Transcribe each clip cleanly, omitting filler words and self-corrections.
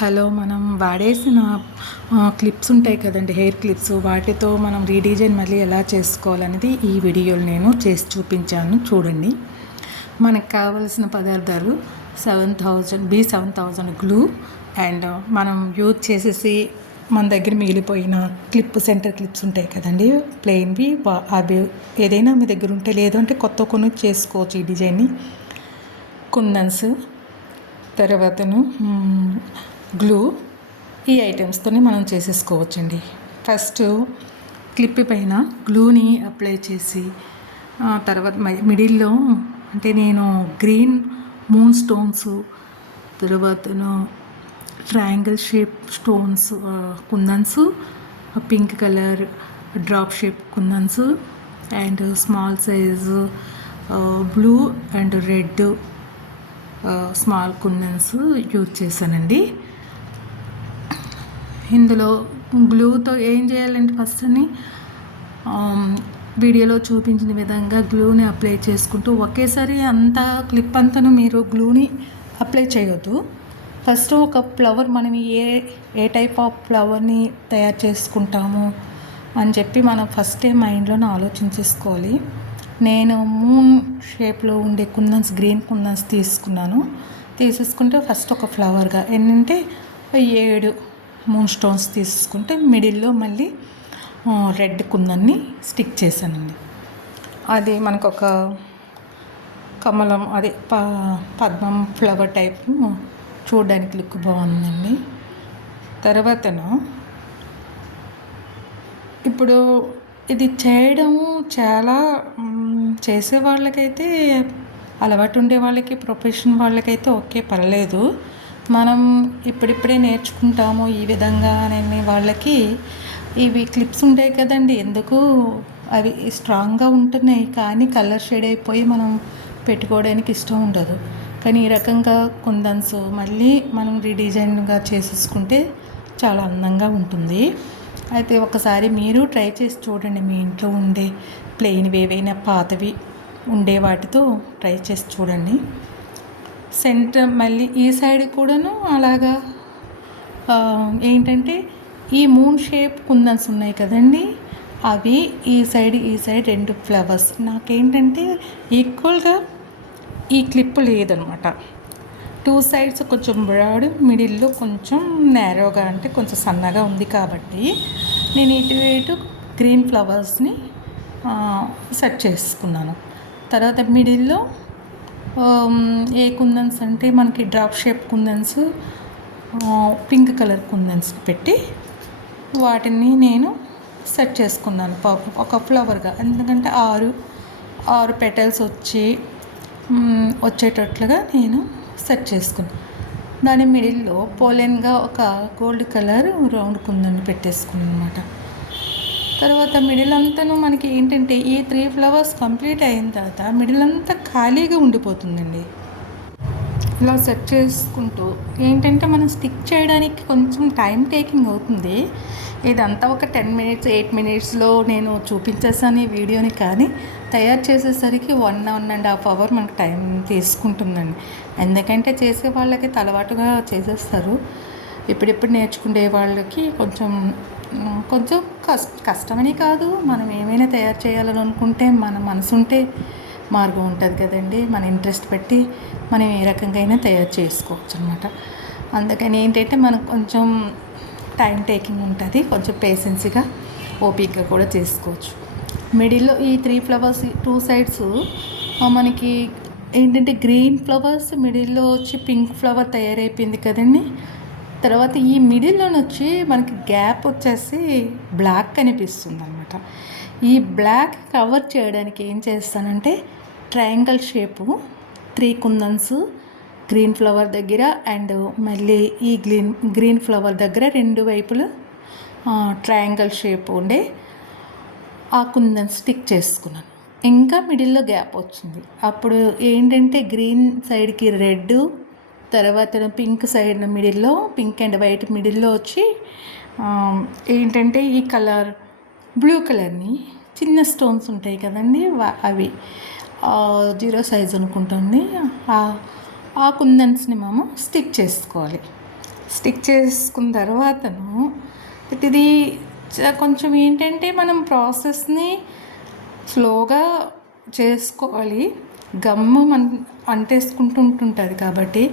Hello, మనం వాడేసిన clips ఉంటాయి కదండి, హెయిర్ క్లిప్స్. వాటితో మనం రీడిజైన్ మళ్ళీ ఎలా చేసుకోవాలనేది ఈ వీడియోలో నేను చేసి చూపించాను, చూడండి. మనకు కావలసిన పదార్థాలు 7000 గ్లూ అండ్ మనం యూజ్ చేసేసి మన దగ్గర మిగిలిపోయిన సెంటర్ క్లిప్స్ ఉంటాయి కదండి, ప్లెయిన్వి. అవి ఏదైనా మీ దగ్గర ఉంటే, లేదంటే కొత్త కొన్ని చేసుకోవచ్చు ఈ డిజైన్ని. కుందన్స్, తర్వాతను గ్లూ, ఈ ఐటమ్స్తోనే మనం చేసేసుకోవచ్చండి. ఫస్ట్ క్లిప్ పైన గ్లూని అప్లై చేసి, తర్వాత మిడిల్లో అంటే నేను గ్రీన్ మూన్ స్టోన్స్, తర్వాతను triangle shape stones kundans, pink colour drop shape kundans and small size blue and red small kundans use చేశానండి. ఇందులో గ్లూతో ఏం చేయాలంటే, ఫస్ట్ వీడియోలో చూపించిన విధంగా గ్లూని అప్లై చేసుకుంటూ ఒకేసారి అంతా క్లిప్ అంతను మీరు గ్లూని అప్లై చేయొద్దు. ఫస్ట్ ఒక ఫ్లవర్, మనం ఏ టైప్ ఆఫ్ ఫ్లవర్ని తయారు చేసుకుంటాము అని చెప్పి మనం ఫస్టే మైండ్లోనే ఆలోచించేసుకోవాలి. నేను మూన్ షేప్లో ఉండే కుందన్స్, గ్రీన్ కుందన్స్ తీసేసుకుంటే ఫస్ట్ ఒక ఫ్లవర్గా ఏంటంటే 7 మూన్ స్టోన్స్ తీసుకుంటే మిడిల్లో మళ్ళీ రెడ్ కుందన్ని స్టిక్ చేశానండి. అది మనకు ఒక కమలం, అదే పద్మం ఫ్లవర్ టైప్ చూడడానికి లుక్ బాగుందండి. తర్వాతను ఇప్పుడు ఇది చేయడము చాలా చేసే వాళ్ళకైతే, అలవాటు ఉండే వాళ్ళకి, ప్రొఫెషన్ వాళ్ళకైతే ఓకే, పర్లేదు. మనం ఇప్పుడిప్పుడే నేర్చుకుంటాము ఈ విధంగా అనే వాళ్ళకి ఇవి క్లిప్స్ ఉంటాయి కదండి, ఎందుకు అవి స్ట్రాంగ్గా ఉంటున్నాయి కానీ కలర్ షేడ్ అయిపోయి మనం పెట్టుకోవడానికి ఇష్టం ఉండదు. కానీ ఈ రకంగా కుందన్స్ మళ్ళీ మనం రీడిజైన్గా చేసేసుకుంటే చాలా అందంగా ఉంటుంది. అయితే ఒకసారి మీరు ట్రై చేసి చూడండి. మీ ఇంట్లో ఉండే ప్లెయిన్వి ఏవైనా పాతవి ఉండే వాటితో ట్రై చేసి చూడండి. సెంటర్ మళ్ళీ ఈ సైడ్ కూడాను అలాగా ఏంటంటే ఈ మూన్ షేప్ కుందన్స్ ఉన్నాయి కదండి, అవి ఈ సైడ్ 2 ఫ్లవర్స్. నాకేంటంటే ఈక్వల్గా ఈ క్లిప్ లేదనమాట. 2 సైడ్స్ కొంచెం బ్రాడ్, మిడిల్లో కొంచెం నేరోగా, అంటే కొంచెం సన్నగా ఉంది కాబట్టి నేను ఇటు గ్రీన్ ఫ్లవర్స్ని సెట్ చేసుకున్నాను. తర్వాత మిడిల్లో ఏ కుందన్స్ అంటే మనకి డ్రాప్ షేప్ కుందన్స్, పింక్ కలర్ కుందన్స్ పెట్టి వాటిని నేను సెట్ చేసుకున్నాను ఒక ఫ్లవర్గా. ఎందుకంటే 6 పెటల్స్ వచ్చేటట్లుగా నేను సెట్ చేసుకున్నాను. దాని మిడిల్లో పోలెన్గా ఒక గోల్డ్ కలర్ రౌండ్ కుందని పెట్టేసుకున్నాను అనమాట. తర్వాత మిడిల్ అంతాను మనకి ఏంటంటే ఈ 3 ఫ్లవర్స్ కంప్లీట్ అయిన తర్వాత మిడిల్ అంతా ఖాళీగా ఉండిపోతుందండి. ఇలా సెట్ చేసుకుంటూ ఏంటంటే మనం స్టిక్ చేయడానికి కొంచెం టైం టేకింగ్ అవుతుంది. ఇదంతా ఒక 10 మినిట్స్ 8 మినిట్స్లో నేను చూపించేసాను ఈ వీడియోని. కానీ తయారు చేసేసరికి 1.5 అవర్ మనకు టైం తీసుకుంటుందండి. ఎందుకంటే చేసే వాళ్ళకి అలవాటుగా చేసేస్తారు. ఇప్పుడిప్పుడు నేర్చుకునే వాళ్ళకి కొంచెం కష్టమని కాదు, మనం ఏమైనా తయారు చేయాలని అనుకుంటే మన మనసు ఉంటే మార్గం ఉంటుంది కదండి. మన ఇంట్రెస్ట్ పెట్టి మనం ఏ రకంగా అయినా తయారు చేసుకోవచ్చు అనమాట. అందుకని ఏంటంటే మనకు కొంచెం టైం టేకింగ్ ఉంటుంది, కొంచెం పేషెన్స్గా ఓపిక్గా కూడా చేసుకోవచ్చు. మిడిల్లో ఈ 3 ఫ్లవర్స్ 2 సైడ్స్ మనకి ఏంటంటే గ్రీన్ ఫ్లవర్స్, మిడిల్లో వచ్చి పింక్ ఫ్లవర్ తయారైపోయింది కదండి. తర్వాత ఈ మిడిల్లోని వచ్చి మనకి గ్యాప్ వచ్చేసి బ్లాక్ కనిపిస్తుంది అనమాట. ఈ బ్లాక్ కవర్ చేయడానికి ఏం చేస్తానంటే ట్రయాంగిల్ షేపు 3 కుందన్స్ గ్రీన్ ఫ్లవర్ దగ్గర అండ్ మళ్ళీ ఈ గ్రీన్ ఫ్లవర్ దగ్గర 2 వైపులు ట్రయాంగిల్ షేప్ ఉండే ఆ కుందన్స్ స్టిక్ చేసుకున్నాను. ఇంకా మిడిల్లో గ్యాప్ వచ్చింది. అప్పుడు ఏంటంటే గ్రీన్ సైడ్కి రెడ్, తర్వాత పింక్ సైడ్ మిడిల్లో పింక్ అండ్ వైట్ మిడిల్లో వచ్చి ఏంటంటే ఈ కలర్ బ్లూ కలర్ని చిన్న స్టోన్స్ ఉంటాయి కదండి, అవి 0 సైజ్ అనుకుంటుంది, ఆ కుందన్స్ని మేము స్టిక్ చేసుకోవాలి. స్టిక్ చేసుకున్న తర్వాతను ఇది కొంచెం ఏంటంటే మనం ప్రాసెస్ని స్లోగా చేసుకోవాలి. గమ్ము అంటేసుకుంటుంటుంది కాబట్టి,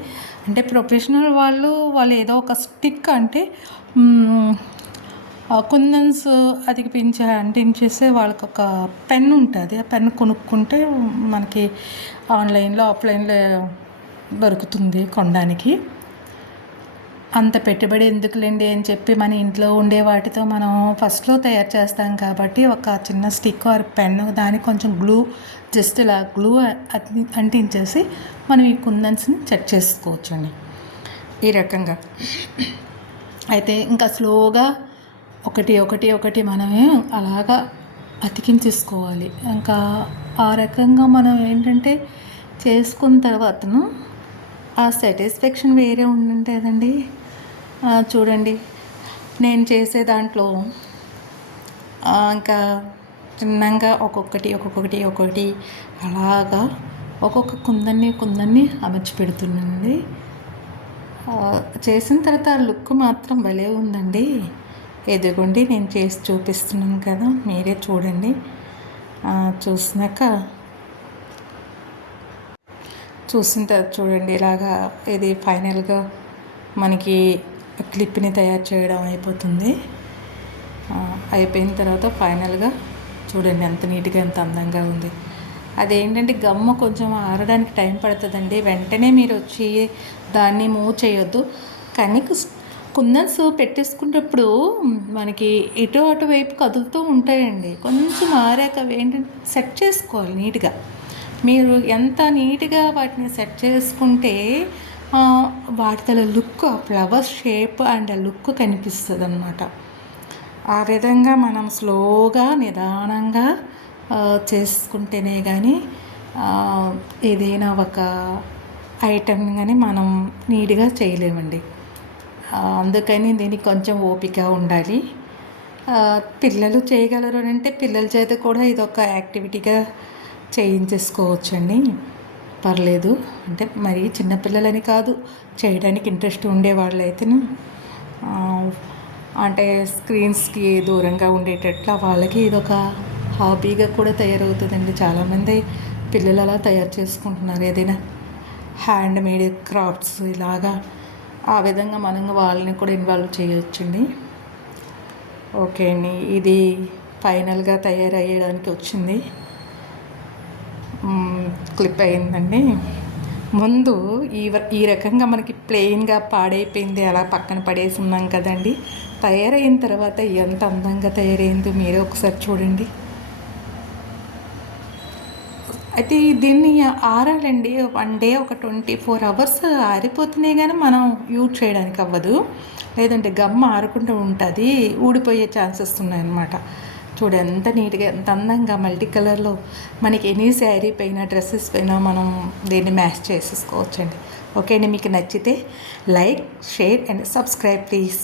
అంటే ప్రొఫెషనల్ వాళ్ళు ఏదో ఒక స్టిక్ అంటే కుందన్స్ అంటించేసే వాళ్ళకి ఒక పెన్ ఉంటుంది. ఆ పెన్ కొనుక్కుంటే మనకి ఆన్లైన్లో ఆఫ్లైన్లో దొరుకుతుంది కొనడానికి. అంత పెట్టుబడి ఎందుకులేండి అని చెప్పి మన ఇంట్లో ఉండే వాటితో మనం ఫస్ట్లో తయారు చేస్తాం కాబట్టి ఒక చిన్న స్టిక్ ఆర్ పెన్ దానికి కొంచెం గ్లూ జస్ట్ ఇలా గ్లూ అంటించేసి మనం ఈ కుందన్స్ని సెట్ చేసుకోవచ్చండి ఈ రకంగా. అయితే ఇంకా స్లోగా ఒకటి మనమే అలాగా అతికించేసుకోవాలి. ఇంకా ఆ రకంగా మనం ఏంటంటే చేసుకున్న తర్వాతను ఆ సాటిస్ఫాక్షన్ వేరే ఉంటుందండి. చూడండి నేను చేసే దాంట్లో ఇంకా చిన్నగా ఒక్కొక్కటి అలాగా ఒక్కొక్క కుందన్ని అమర్చి పెడుతున్నానండి. చేసిన తర్వాత లుక్ మాత్రం భలే ఉందండి. ఎదుగుండి నేను చేసి చూపిస్తున్నాను కదా, మీరే చూడండి. చూసిన తర్వాత చూడండి ఇలాగా ఇది ఫైనల్గా మనకి క్లిప్ని తయారు చేయడం అయిపోతుంది. అయిపోయిన తర్వాత ఫైనల్గా చూడండి ఎంత నీట్గా ఎంత అందంగా ఉంది. అదేంటంటే గమ్మ కొంచెం ఆరడానికి టైం పడుతుందండి. వెంటనే మీరు వచ్చి దాన్ని మూవ్ చేయొద్దు. కానీ కుందన్స్ పెట్టేసుకునేటప్పుడు మనకి ఇటు అటువైపు కదులుతూ ఉంటాయండి. కొంచెం ఆరాక ఏంటంటే సెట్ చేసుకోవాలి నీట్గా. మీరు ఎంత నీట్గా వాటిని సెట్ చేసుకుంటే వాటిలో look, flower shape and look కనిపిస్తుంది అన్నమాట. ఆ విధంగా మనం స్లోగా నిదానంగా చేసుకుంటేనే కానీ ఏదైనా ఒక ఐటెం కానీ మనం నీట్గా చేయలేమండి. అందుకని దీనికి కొంచెం ఓపిక ఉండాలి. పిల్లలు చేయగలరు అంటే పిల్లల చేత కూడా ఇదొక యాక్టివిటీగా చేయించేసుకోవచ్చండి, పర్లేదు. అంటే మరీ చిన్నపిల్లలని కాదు, చేయడానికి ఇంట్రెస్ట్ ఉండేవాళ్ళు అయితేను అంటే స్క్రీన్స్కి దూరంగా ఉండేటట్ల వాళ్ళకి ఇదొక హాబీగా కూడా తయారవుతుందండి. చాలామంది పిల్లలు అలా తయారు చేసుకుంటున్నారు ఏదైనా హ్యాండ్ మేడ్ క్రాఫ్ట్స్ ఇలాగా. ఆ విధంగా మనం వాళ్ళని కూడా ఇన్వాల్వ్ చేయొచ్చండి. ఓకే అండి, ఇది ఫైనల్గా తయారయ్యడానికి వచ్చింది. క్లిప్ అయిందండి. ముందు ఈ రకంగా మనకి ప్లెయిన్గా పాడైపోయింది అలా పక్కన పడేసి ఉన్నాం కదండి. తయారైన తర్వాత ఎంత అందంగా తయారైందో మీరే ఒకసారి చూడండి. అయితే దీన్ని ఆరాలండి. 1 డే ఒక 24 hours ఆరిపోతున్నాయి కానీ మనం యూజ్ చేయడానికి అవ్వదు. లేదంటే గమ్ ఆరకుండా ఉంటుంది, ఊడిపోయే ఛాన్సెస్ ఉన్నాయన్నమాట. చూడు ఎంత నీట్గా ఎంత అందంగా మల్టీ కలర్లో మనకి ఎనీ శారీ పైన డ్రెస్సెస్ పైన మనం దీన్ని మ్యాచ్ చేసేసుకోవచ్చండి. ఓకే అండి, మీకు నచ్చితే like, share and subscribe please.